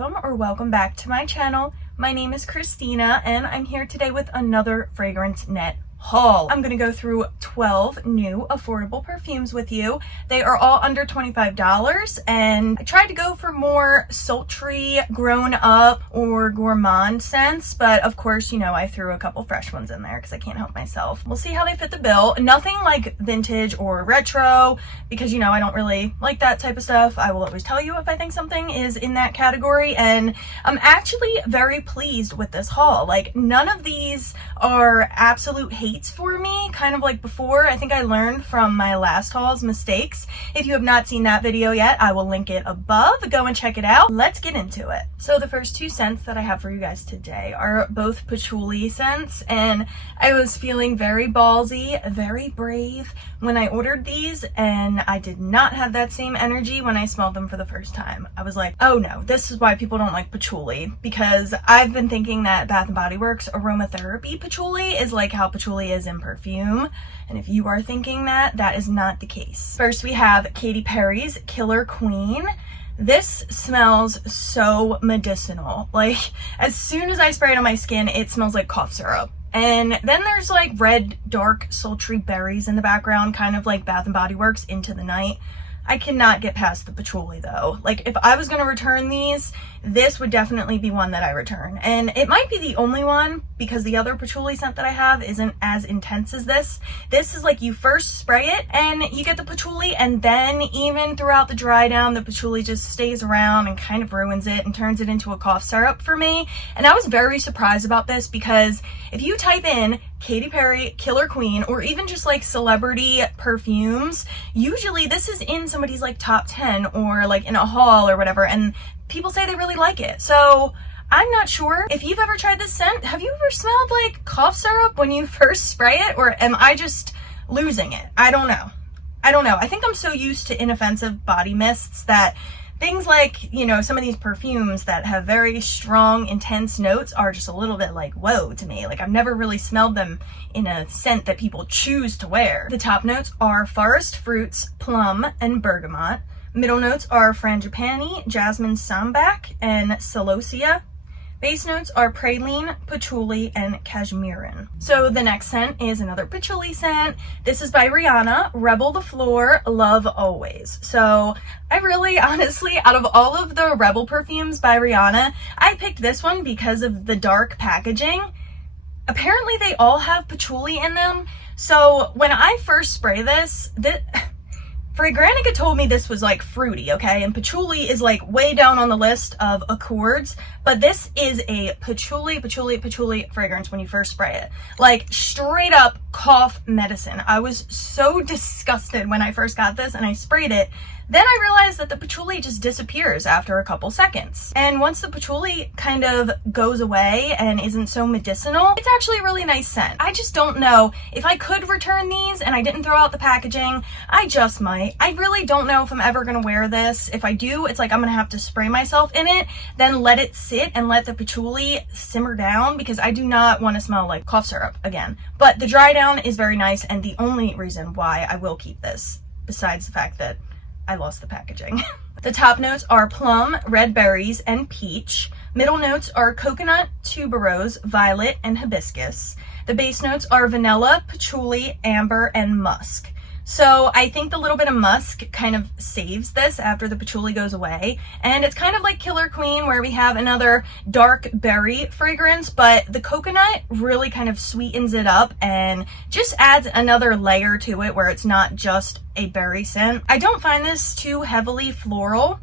welcome or welcome back to my channel. My name is Christina and I'm here today with another FragranceNet haul. I'm going to go through 12 new affordable perfumes with you. They are all under $25 and I tried to go for more sultry, grown up or gourmand scents, but of course, you know, I threw a couple fresh ones in there because I can't help myself. We'll see how they fit the bill. Nothing like vintage or retro because, you know, I don't really like that type of stuff. I will always tell you if I think something is in that category, and I'm actually very pleased with this haul. Like, none of these are absolute hates for me, kind of like before. I think I learned from my last haul's mistakes. If you have not seen that video yet, I will link it above. Go and check it out. Let's get into it. So the first two scents that I have for you guys today are both patchouli scents, and I was feeling very ballsy, very brave when I ordered these, and I did not have that same energy when I smelled them for the first time. I was like, oh no, this is why people don't like patchouli, because I've been thinking that Bath & Body Works aromatherapy patchouli is like how patchouli is in perfume, and if you are thinking that, that is not the case. First, we have Katy Perry's Killer Queen. This smells so medicinal. Like, as soon as I spray it on my skin, it smells like cough syrup. And then there's like red, dark, sultry berries in the background, kind of like Bath & Body Works Into the Night. I cannot get past the patchouli though. Like, if I was going to return these, this would definitely be one that I return. And it might be the only one because the other patchouli scent that I have isn't as intense as this. This is like you first spray it and you get the patchouli, and then even throughout the dry down, the patchouli just stays around and kind of ruins it and turns it into a cough syrup for me. And I was very surprised about this because if you type in Katy Perry Killer Queen or even just like celebrity perfumes, usually this is in somebody's like top 10 or like in a haul or whatever, and people say they really like it. So I'm not sure if you've ever tried this scent. Have you ever smelled like cough syrup when you first spray it, or am I just losing it? I don't know. I think I'm so used to inoffensive body mists that things like, you know, some of these perfumes that have very strong, intense notes are just a little bit like, whoa to me. Like, I've never really smelled them in a scent that people choose to wear. The top notes are forest fruits, plum, and bergamot. Middle notes are frangipani, jasmine sambac, and celosia. Base notes are praline, patchouli, and cashmeran. So the next scent is another patchouli scent. This is by Rihanna, reb'l the Fleur, Love Always. So I really, honestly, out of all of the reb'l perfumes by Rihanna, I picked this one because of the dark packaging. Apparently they all have patchouli in them. So when I first spray this, fragrancenet told me this was like fruity, okay? And patchouli is like way down on the list of accords, but this is a patchouli fragrance when you first spray it. Like, straight up cough medicine. I was so disgusted when I first got this and I sprayed it. Then I realized that the patchouli just disappears after a couple seconds. And once the patchouli kind of goes away and isn't so medicinal, it's actually a really nice scent. I just don't know if I could return these and I didn't throw out the packaging. I just might. I really don't know if I'm ever gonna wear this. If I do, it's like I'm gonna have to spray myself in it, then let it sit and let the patchouli simmer down, because I do not want to smell like cough syrup again. But the dry down is very nice, and the only reason why I will keep this, besides the fact that I lost the packaging. The top notes are plum, red berries, and peach. Middle notes are coconut, tuberose, violet, and hibiscus. The base notes are vanilla, patchouli, amber, and musk. So I think the little bit of musk kind of saves this after the patchouli goes away. And it's kind of like Killer Queen, where we have another dark berry fragrance, but the coconut really kind of sweetens it up and just adds another layer to it where it's not just a berry scent. I don't find this too heavily floral.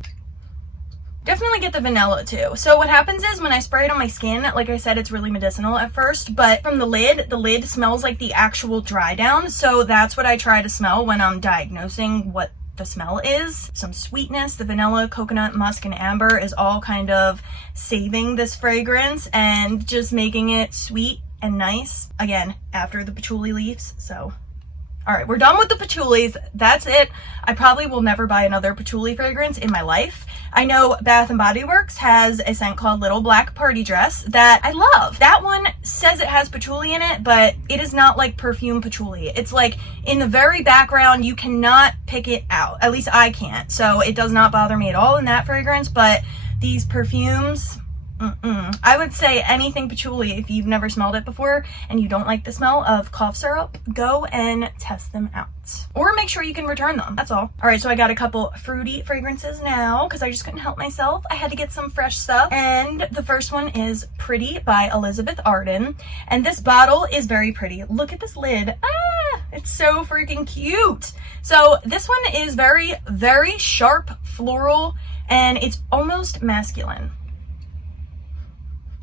Definitely get the vanilla too. So what happens is when I spray it on my skin, like I said, it's really medicinal at first, but from the lid smells like the actual dry down. So that's what I try to smell when I'm diagnosing what the smell is. Some sweetness. The vanilla, coconut, musk, and amber is all kind of saving this fragrance and just making it sweet and nice. Again, after the patchouli leaves. So all right, we're done with the patchoulis. That's it. I probably will never buy another patchouli fragrance in my life. I know Bath & Body Works has a scent called Little Black Party Dress that I love. That one says it has patchouli in it, but it is not like perfume patchouli. It's like in the very background, you cannot pick it out. At least I can't. So it does not bother me at all in that fragrance, but these perfumes, I would say anything patchouli. If you've never smelled it before and you don't like the smell of cough syrup, go and test them out. Or make sure you can return them. That's all. Alright, so I got a couple fruity fragrances now because I just couldn't help myself. I had to get some fresh stuff. And the first one is Pretty by Elizabeth Arden. And this bottle is very pretty. Look at this lid. Ah, it's so freaking cute. So this one is very, very sharp floral and it's almost masculine.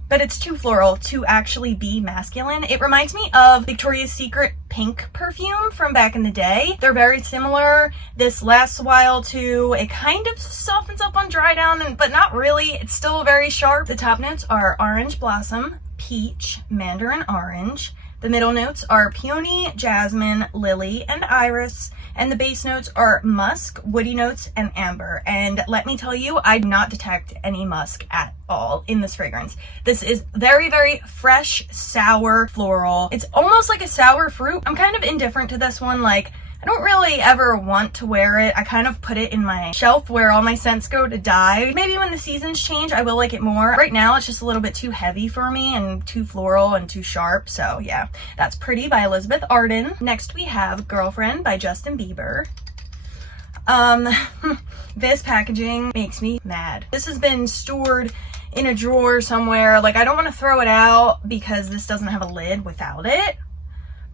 But it's too floral to actually be masculine. It reminds me of Victoria's Secret pink perfume from back in the day. They're very similar. This lasts a while too. It kind of softens up on dry down, but not really. It's still very sharp. The top notes are orange blossom, peach, mandarin orange. The middle notes are peony, jasmine, lily, and iris. And the base notes are musk, woody notes, and amber. And let me tell you, I do not detect any musk at all in this fragrance. This is very, very fresh, sour, floral. It's almost like a sour fruit. I'm kind of indifferent to this one. Like, I don't really ever want to wear it. I kind of put it in my shelf where all my scents go to die. Maybe when the seasons change, I will like it more. Right now, it's just a little bit too heavy for me and too floral and too sharp. So yeah, that's Pretty by Elizabeth Arden. Next, we have Girlfriend by Justin Bieber. This packaging makes me mad. This has been stored in a drawer somewhere. Like, I don't want to throw it out because this doesn't have a lid without it.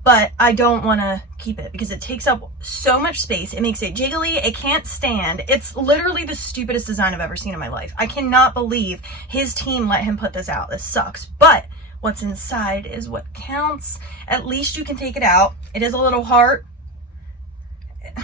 But I don't want to keep it because it takes up so much space. It makes it jiggly. It can't stand. It's literally the stupidest design I've ever seen in my life. I cannot believe his team let him put this out. This sucks. But what's inside is what counts. At least you can take it out. It is a little heart.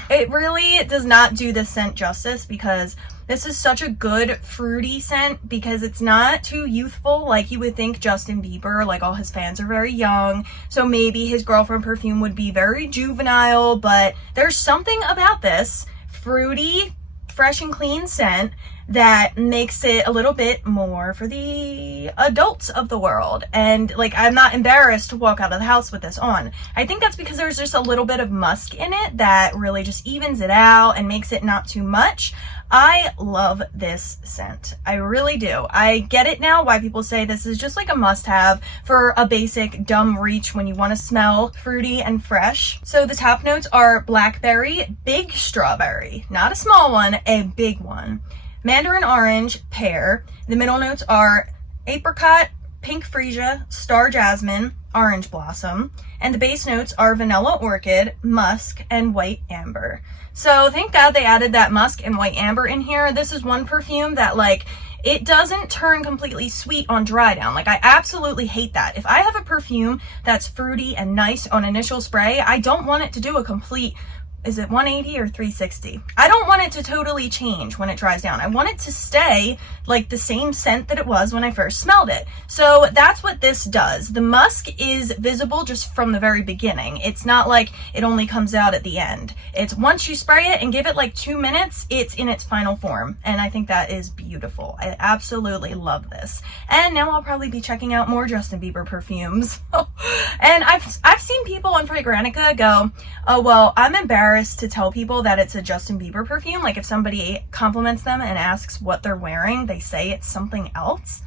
It really does not do this scent justice because this is such a good fruity scent because it's not too youthful like you would think Justin Bieber, like all his fans are very young. So maybe his Girlfriend perfume would be very juvenile, but there's something about this fruity, fresh and clean scent that makes it a little bit more for the adults of the world. And like, I'm not embarrassed to walk out of the house with this on. I think that's because there's just a little bit of musk in it that really just evens it out and makes it not too much. I love this scent. I really do. I get it now why people say this is just like a must-have for a basic dumb reach when you want to smell fruity and fresh. So the top notes are blackberry, big strawberry, not a small one, a big one. Mandarin orange, pear. The middle notes are apricot, pink freesia, star jasmine, orange blossom. And the base notes are vanilla orchid, musk, and white amber. So thank God they added that musk and white amber in here. This is one perfume that, like, it doesn't turn completely sweet on dry down. Like, I absolutely hate that. If I have a perfume that's fruity and nice on initial spray, I don't want it to do a complete, is it 180 or 360? I don't want it to totally change when it dries down. I want it to stay like the same scent that it was when I first smelled it. So that's what this does. The musk is visible just from the very beginning. It's not like it only comes out at the end. It's once you spray it and give it like 2 minutes, it's in its final form. And I think that is beautiful. I absolutely love this. And now I'll probably be checking out more Justin Bieber perfumes. And I've seen people on Fragrantica go, oh, well, I'm embarrassed to tell people that it's a Justin Bieber perfume. Like, if somebody compliments them and asks what they're wearing, they say it's something else.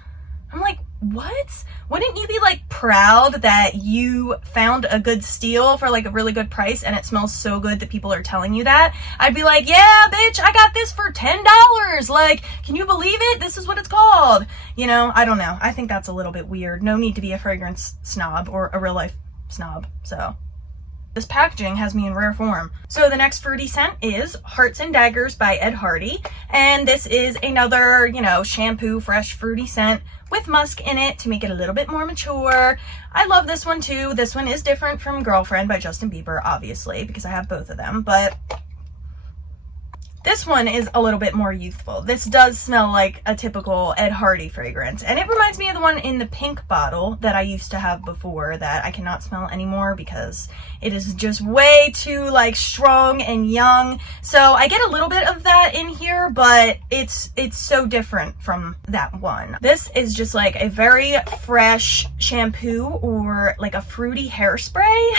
I'm like, what? Wouldn't you be like proud that you found a good steal for like a really good price and it smells so good that people are telling you that? I'd be like, yeah, bitch, I got this for $10. Like, can you believe it? This is what it's called. You know, I don't know. I think that's a little bit weird. No need to be a fragrance snob or a real life snob. So this packaging has me in rare form. So the next fruity scent is Hearts and Daggers by Ed Hardy. And this is another, you know, shampoo, fresh, fruity scent with musk in it to make it a little bit more mature. I love this one too. This one is different from Girlfriend by Justin Bieber, obviously, because I have both of them. But this one is a little bit more youthful. This does smell like a typical Ed Hardy fragrance. And it reminds me of the one in the pink bottle that I used to have before that I cannot smell anymore because it is just way too like strong and young. So I get a little bit of that in here, but it's so different from that one. This is just like a very fresh shampoo or like a fruity hairspray.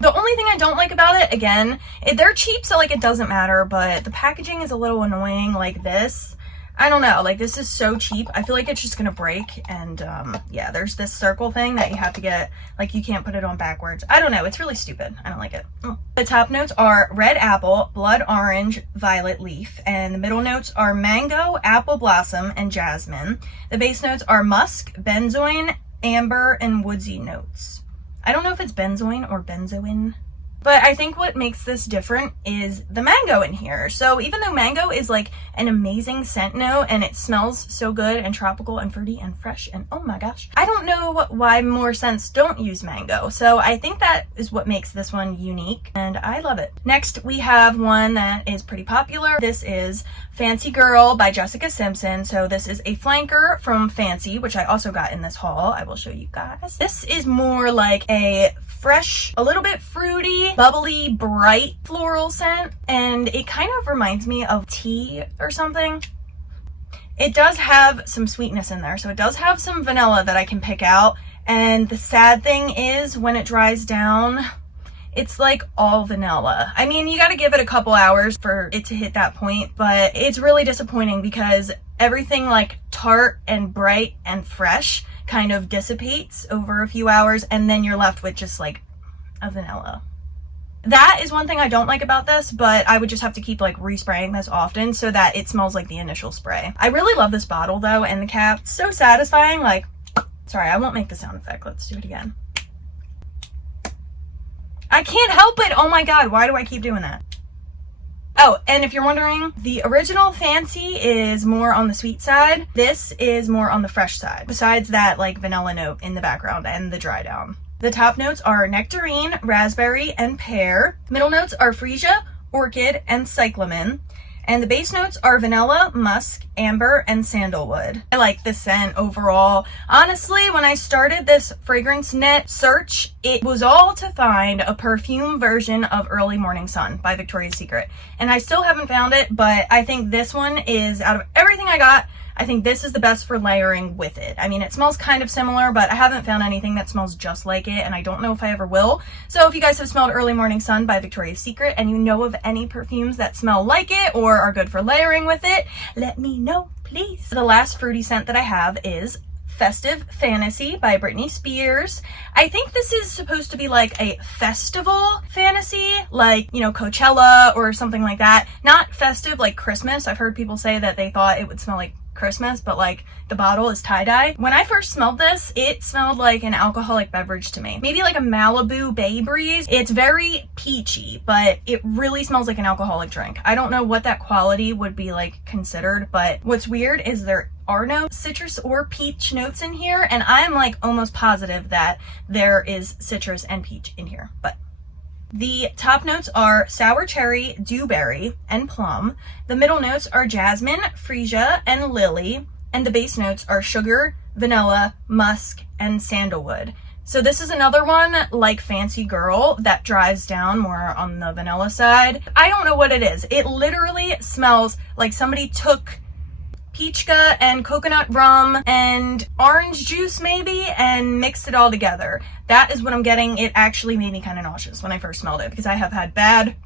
The only thing I don't like about it, again, they're cheap, so like it doesn't matter, but the packaging is a little annoying like this. I don't know, like this is so cheap. I feel like it's just gonna break. And yeah, there's this circle thing that you have to get, like you can't put it on backwards. I don't know, it's really stupid. I don't like it. The top notes are red apple, blood orange, violet leaf, and the middle notes are mango, apple blossom, and jasmine. The base notes are musk, benzoin, amber, and woodsy notes. I don't know if it's benzoin or benzoin. But I think what makes this different is the mango in here. So even though mango is like an amazing scent note and it smells so good and tropical and fruity and fresh and oh my gosh, I don't know why more scents don't use mango. So I think that is what makes this one unique and I love it. Next we have one that is pretty popular. This is Fancy Girl by Jessica Simpson. So this is a flanker from Fancy, which I also got in this haul. I will show you guys. This is more like a fresh, a little bit fruity, bubbly, bright floral scent, and it kind of reminds me of tea or something. It does have some sweetness in there, so it does have some vanilla that I can pick out, and the sad thing is when it dries down, it's like all vanilla. I mean, you got to give it a couple hours for it to hit that point, but it's really disappointing because everything like tart and bright and fresh kind of dissipates over a few hours and then you're left with just like a vanilla. That is one thing I don't like about this, but I would just have to keep like respraying this often so that it smells like the initial spray. I really love this bottle though, and the cap, it's so satisfying. Like, sorry, I won't make the sound effect. Let's do it again. I can't help it. Oh my God, why do I keep doing that? Oh, and if you're wondering, the original Fancy is more on the sweet side. This is more on the fresh side, besides that like vanilla note in the background and the dry down. The top notes are nectarine, raspberry, and pear. Middle notes are freesia, orchid, and cyclamen. And the base notes are vanilla, musk, amber, and sandalwood. I like the scent overall. Honestly, when I started this FragranceNet search, it was all to find a perfume version of Early Morning Sun by Victoria's Secret. And I still haven't found it, but I think this one is, out of everything I got, I think this is the best for layering with it. I mean, it smells kind of similar, but I haven't found anything that smells just like it, and I don't know if I ever will. So if you guys have smelled Early Morning Sun by Victoria's Secret and you know of any perfumes that smell like it or are good for layering with it, let me know, please. The last fruity scent that I have is Festive Fantasy by Britney Spears. I think this is supposed to be like a festival fantasy, like, you know, Coachella or something like that. Not festive like Christmas. I've heard people say that they thought it would smell like Christmas, but like the bottle is tie-dye. When I first smelled this, it smelled like an alcoholic beverage to me. Maybe like a Malibu Bay Breeze. It's very peachy, but it really smells like an alcoholic drink. I don't know what that quality would be like considered, but what's weird is there are no citrus or peach notes in here, and I'm like almost positive that there is citrus and peach in here. But the top notes are sour cherry, dewberry, and plum. The middle notes are jasmine, freesia, and lily. And the base notes are sugar, vanilla, musk, and sandalwood. So this is another one like Fancy Girl that dries down more on the vanilla side. I don't know what it is. It literally smells like somebody took peachka and coconut rum and orange juice maybe and mixed it all together. That is what I'm getting. It actually made me kind of nauseous when I first smelled it because I have had bad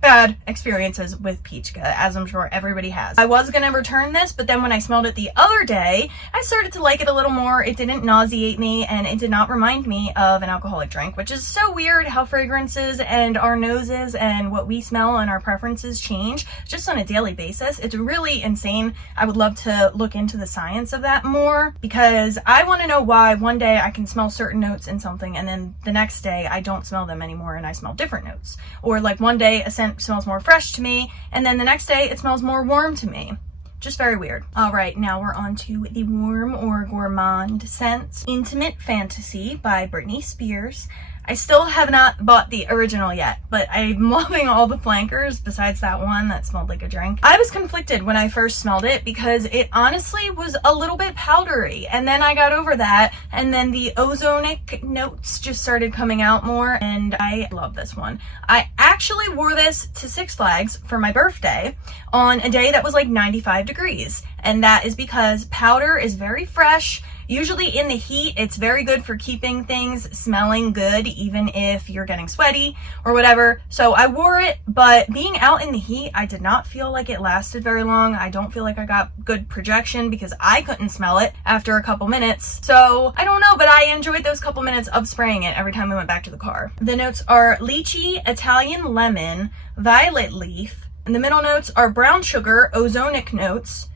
experiences with peachka, as I'm sure everybody has. I was gonna return this, but then when I smelled it the other day, I started to like it a little more. It didn't nauseate me and it did not remind me of an alcoholic drink, which is so weird how fragrances and our noses and what we smell and our preferences change just on a daily basis. It's really insane. I would love to look into the science of that more because I want to know why one day I can smell certain notes in something and then the next day I don't smell them anymore and I smell different notes. Or like one day a scent smells more fresh to me and then the next day it smells more warm to me. Just very weird. All right, now we're on to the warm or gourmand scents. Intimate Fantasy by Britney Spears. I still have not bought the original yet, but I'm loving all the flankers besides that one that smelled like a drink. I was conflicted when I first smelled it because it honestly was a little bit powdery, and then I got over that, and then the ozonic notes just started coming out more, and I love this one. I actually wore this to Six Flags for my birthday on a day that was like 95 degrees, and that is because powder is very fresh. Usually in the heat, it's very good for keeping things smelling good, even if you're getting sweaty or whatever. So I wore it, but being out in the heat, I did not feel like it lasted very long. I don't feel like I got good projection because I couldn't smell it after a couple minutes. So I don't know, but I enjoyed those couple minutes of spraying it every time we went back to the car. The notes are lychee, Italian lemon, violet leaf, and the middle notes are brown sugar, ozonic notes,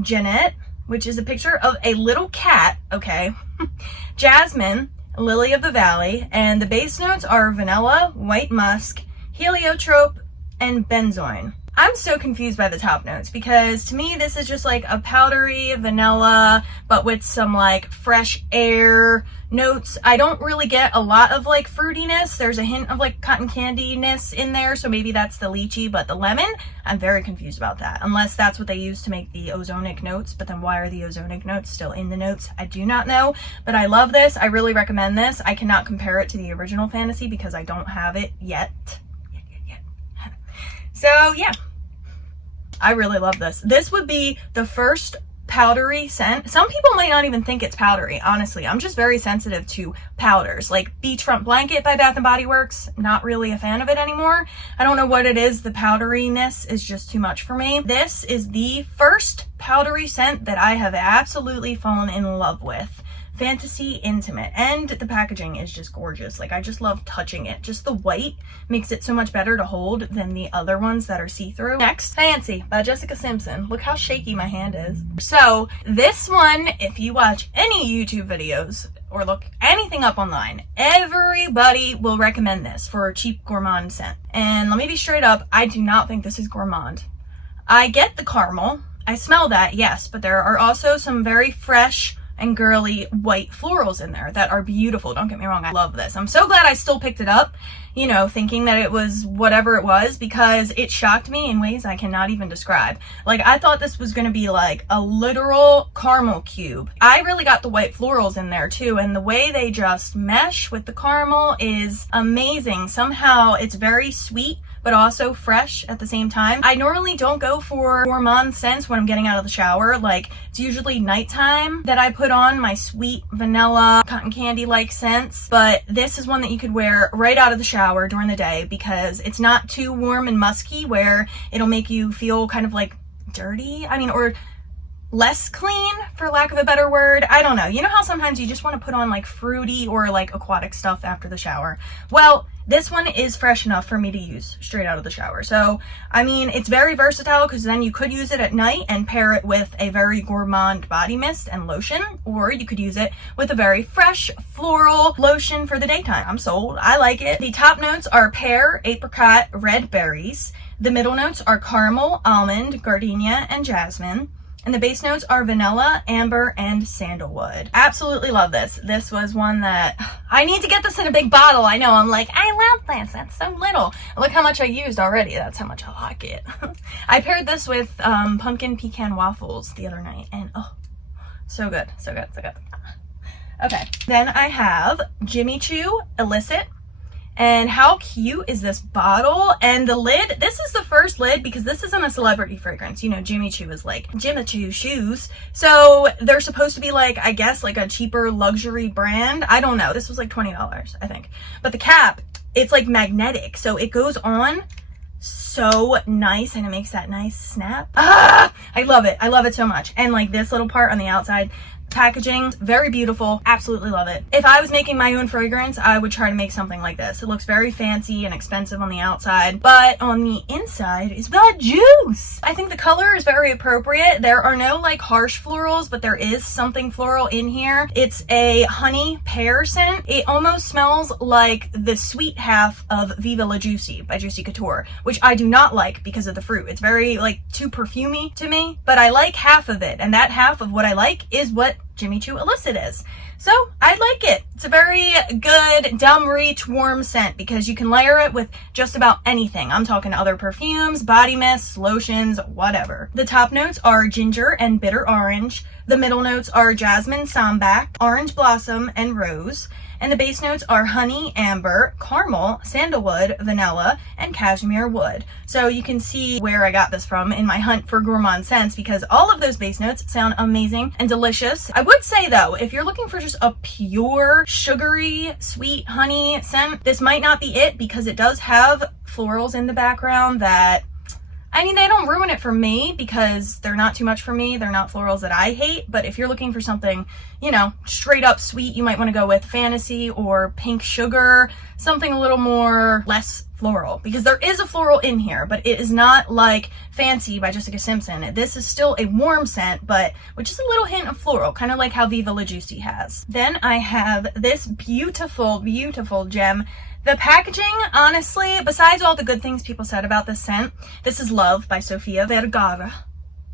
Jeanette, which is a picture of a little cat, okay, jasmine, lily of the valley, and the base notes are vanilla, white musk, heliotrope, and benzoin. I'm so confused by the top notes because to me this is just like a powdery vanilla but with some like fresh air notes. I don't really get a lot of like fruitiness. There's a hint of like cotton candy-ness in there, so maybe that's the lychee, but the lemon, I'm very confused about that. Unless that's what they use to make the ozonic notes, but then why are the ozonic notes still in the notes? I do not know, but I love this. I really recommend this. I cannot compare it to the original Fantasy because I don't have it yet. So yeah, I really love this. This would be the first powdery scent. Some people might not even think it's powdery, honestly. I'm just very sensitive to powders. Like Beachfront Blanket by Bath & Body Works, not really a fan of it anymore. I don't know what it is. The powderiness is just too much for me. This is the first powdery scent that I have absolutely fallen in love with. Fantasy Intimate, and the packaging is just gorgeous. Like I just love touching it. Just the white makes it so much better to hold than the other ones that are see-through. Next, Fancy by Jessica Simpson. Look how shaky my hand is. So this one, if you watch any YouTube videos or look anything up online, everybody will recommend this for a cheap gourmand scent. And let me be straight up, I do not think this is gourmand. I get the caramel, I smell that, yes, but there are also some very fresh and girly white florals in there that are beautiful. Don't get me wrong, I love this. I'm so glad I still picked it up, you know, thinking that it was whatever it was, because it shocked me in ways I cannot even describe. Like I thought this was gonna be like a literal caramel cube. I really got the white florals in there too, and the way they just mesh with the caramel is amazing. Somehow it's very sweet but also fresh at the same time. I normally don't go for gourmand scents when I'm getting out of the shower. Like it's usually nighttime that I put on my sweet vanilla cotton candy like scents, but this is one that you could wear right out of the shower during the day because it's not too warm and musky where it'll make you feel kind of like dirty. I mean, or less clean, for lack of a better word. I don't know. You know how sometimes you just want to put on like fruity or like aquatic stuff after the shower? Well, this one is fresh enough for me to use straight out of the shower. So, I mean, it's very versatile because then you could use it at night and pair it with a very gourmand body mist and lotion, or you could use it with a very fresh floral lotion for the daytime. I'm sold. I like it. The top notes are pear, apricot, red berries. The middle notes are caramel, almond, gardenia, and jasmine. And the base notes are vanilla, amber, and sandalwood. Absolutely love this. This was one that I need to get this in a big bottle. I know, I'm like, I love this. That's so little. Look how much I used already. That's how much I like it. I paired this with pumpkin pecan waffles the other night, and oh, so good, so good, so good. Okay, then I have Jimmy Choo Illicit. And how cute is this bottle? And the lid, this is the first lid because this isn't a celebrity fragrance. You know, Jimmy Choo is like Jimmy Choo shoes. So they're supposed to be like, I guess, like a cheaper luxury brand. I don't know. This was like $20, I think. But the cap, it's like magnetic. So it goes on so nice and it makes that nice snap. Ah, I love it. I love it so much. And like this little part on the outside, packaging, very beautiful. Absolutely love it. If I was making my own fragrance, I would try to make something like this. It looks very fancy and expensive on the outside, but on the inside is the juice. I think the color is very appropriate. There are no like harsh florals, but there is something floral in here. It's a honey pear scent. It almost smells like the sweet half of Viva La Juicy by Juicy Couture, which I do not like because of the fruit. It's very like too perfumey to me, but I like half of it, and that half of what I like is what Jimmy Choo Illicit is. So I like it. It's a very good dumb reach warm scent because you can layer it with just about anything. I'm talking other perfumes, body mists, lotions, whatever. The top notes are ginger and bitter orange. The middle notes are jasmine, sambac, orange blossom, and rose. And the base notes are honey, amber, caramel, sandalwood, vanilla, and cashmere wood. So you can see where I got this from in my hunt for gourmand scents, because all of those base notes sound amazing and delicious. I would say though, if you're looking for just a pure, sugary, sweet honey scent, this might not be it, because it does have florals in the background that, I mean, they don't ruin it for me because they're not too much for me. They're not florals that I hate. But if you're looking for something, you know, straight up sweet, you might want to go with Fantasy or Pink Sugar, something a little more less floral, because there is a floral in here, but it is not like Fancy by Jessica Simpson. This is still a warm scent, but with just a little hint of floral, kind of like how Viva La Juicy has. Then I have this beautiful, beautiful gem. The packaging, honestly, besides all the good things people said about this scent, this is Love by Sofia Vergara.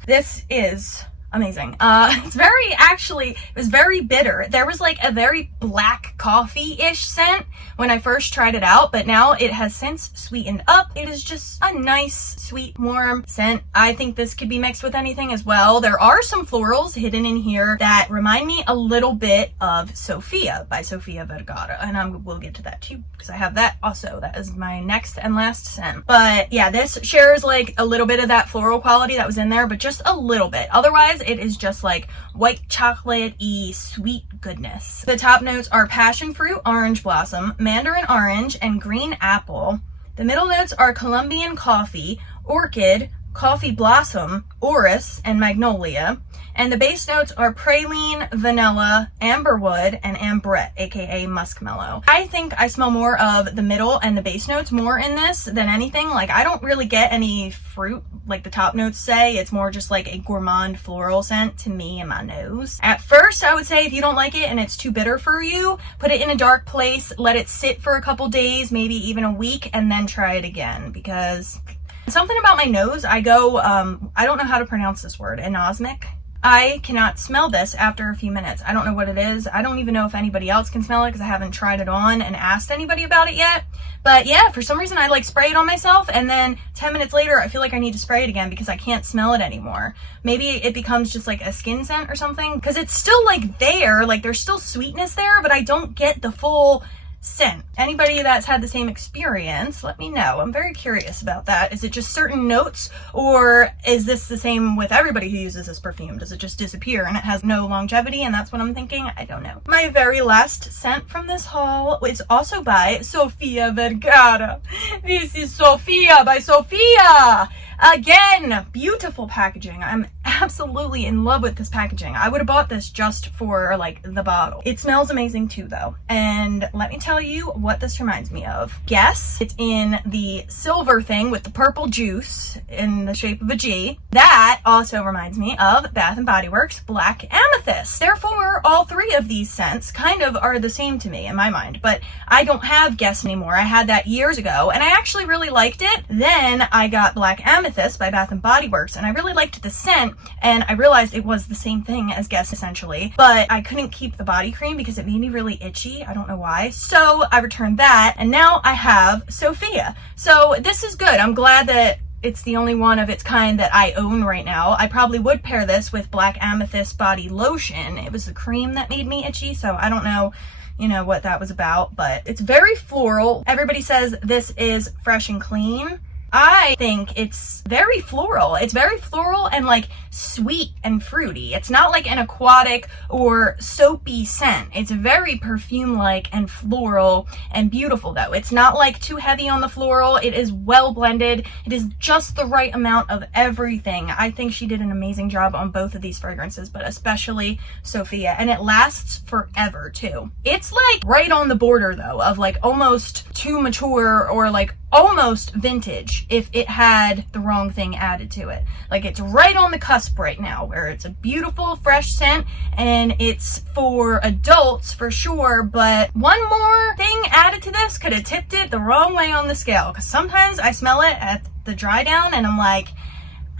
This is amazing. It's very, actually, it was very bitter. There was like a very black coffee-ish scent when I first tried it out, but now it has since sweetened up. It is just a nice, sweet, warm scent. I think this could be mixed with anything as well. There are some florals hidden in here that remind me a little bit of Sofia by Sofia Vergara, and we'll get to that too, because I have that also. That is my next and last scent. But yeah, this shares like a little bit of that floral quality that was in there, but just a little bit. Otherwise, it is just like white chocolate-y sweet goodness. The top notes are passion fruit, orange blossom, mandarin orange, and green apple. The middle notes are Colombian coffee, orchid, coffee blossom, orris, and magnolia. And the base notes are praline, vanilla, amberwood, and ambrette, aka muskmellow. I think I smell more of the middle and the base notes more in this than anything. Like, I don't really get any fruit like the top notes say. It's more just like a gourmand floral scent to me in my nose. At first, I would say if you don't like it and it's too bitter for you, put it in a dark place, let it sit for a couple days, maybe even a week, and then try it again, because something about my nose, I go, I don't know how to pronounce this word, anosmic. I cannot smell this after a few minutes. I don't know what it is. I don't even know if anybody else can smell it because I haven't tried it on and asked anybody about it yet. But yeah, for some reason I like spray it on myself, and then 10 minutes later I feel like I need to spray it again because I can't smell it anymore. Maybe it becomes just like a skin scent or something, because it's still like there, like there's still sweetness there, but I don't get the full scent. Anybody that's had the same experience, let me know. I'm very curious about that. Is it just certain notes, or is this the same with everybody who uses this perfume? Does it just disappear and it has no longevity, and that's what I'm thinking? I don't know. My very last scent from this haul is also by Sofia Vergara. This is Sofia by Sofia. Again, beautiful packaging. I'm absolutely in love with this packaging. I would have bought this just for like the bottle. It smells amazing too though. And let me tell you what this reminds me of. Guess it's in the silver thing with the purple juice in the shape of a G. That also reminds me of Bath & Body Works Black Amethyst. Therefore, all three of these scents kind of are the same to me in my mind, but I don't have Guess anymore. I had that years ago and I actually really liked it. Then I got Black Amethyst by Bath & Body Works, and I really liked the scent, and I realized it was the same thing as Guess essentially, but I couldn't keep the body cream because it made me really itchy. I don't know why. So I returned that, and now I have Sofia. So this is good. I'm glad that it's the only one of its kind that I own right now. I probably would pair this with Black Amethyst body lotion. It was the cream that made me itchy, so I don't know, you know, what that was about, but it's very floral. Everybody says this is fresh and clean. I think it's very floral. It's very floral and like sweet and fruity. It's not like an aquatic or soapy scent. It's very perfume-like and floral and beautiful though. It's not like too heavy on the floral. It is well blended. It is just the right amount of everything. I think she did an amazing job on both of these fragrances, but especially Sofia, and it lasts forever too. It's like right on the border though of like almost too mature or like almost vintage if it had the wrong thing added to it. Like it's right on the cusp right now where it's a beautiful fresh scent and it's for adults for sure, but one more thing added to this could have tipped it the wrong way on the scale, because sometimes I smell it at the dry down and I'm like,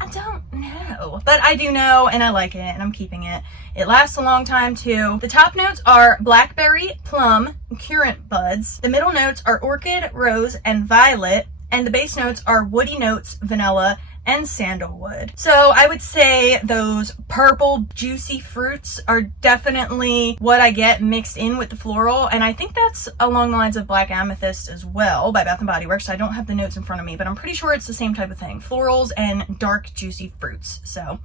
I don't know, but I do know and I like it and I'm keeping it. It lasts a long time too. The top notes are blackberry, plum, and currant buds. The middle notes are orchid, rose, and violet. and the base notes are woody notes, vanilla, and sandalwood. So I would say those purple juicy fruits are definitely what I get mixed in with the floral, and I think that's along the lines of Black Amethyst as well by Bath & Body Works. I don't have the notes in front of me, but I'm pretty sure it's the same type of thing. Florals and dark juicy fruits. So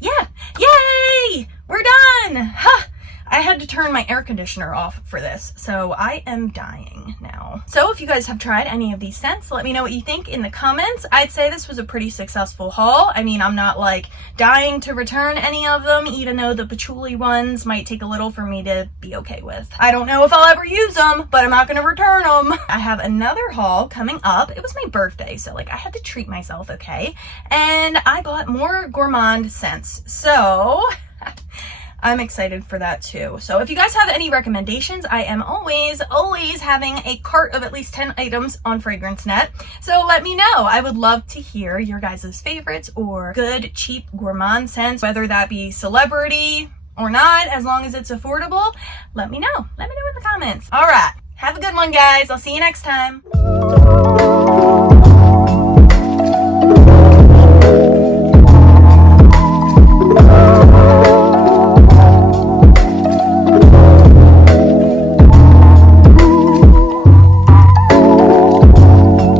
yeah, yay! We're done! Huh! I had to turn my air conditioner off for this, so I am dying now. So if you guys have tried any of these scents, let me know what you think in the comments. I'd say this was a pretty successful haul. I mean, I'm not like dying to return any of them, even though the patchouli ones might take a little for me to be okay with. I don't know if I'll ever use them, but I'm not gonna return them. I have another haul coming up. It was my birthday, so like I had to treat myself, okay? And I bought more gourmand scents, so I'm excited for that too. So if you guys have any recommendations, I am always having a cart of at least 10 items on FragranceNet. So let me know. I would love to hear your guys' favorites or good, cheap gourmand scents, whether that be celebrity or not, as long as it's affordable. Let me know. Let me know in the comments. All right. Have a good one, guys. I'll see you next time.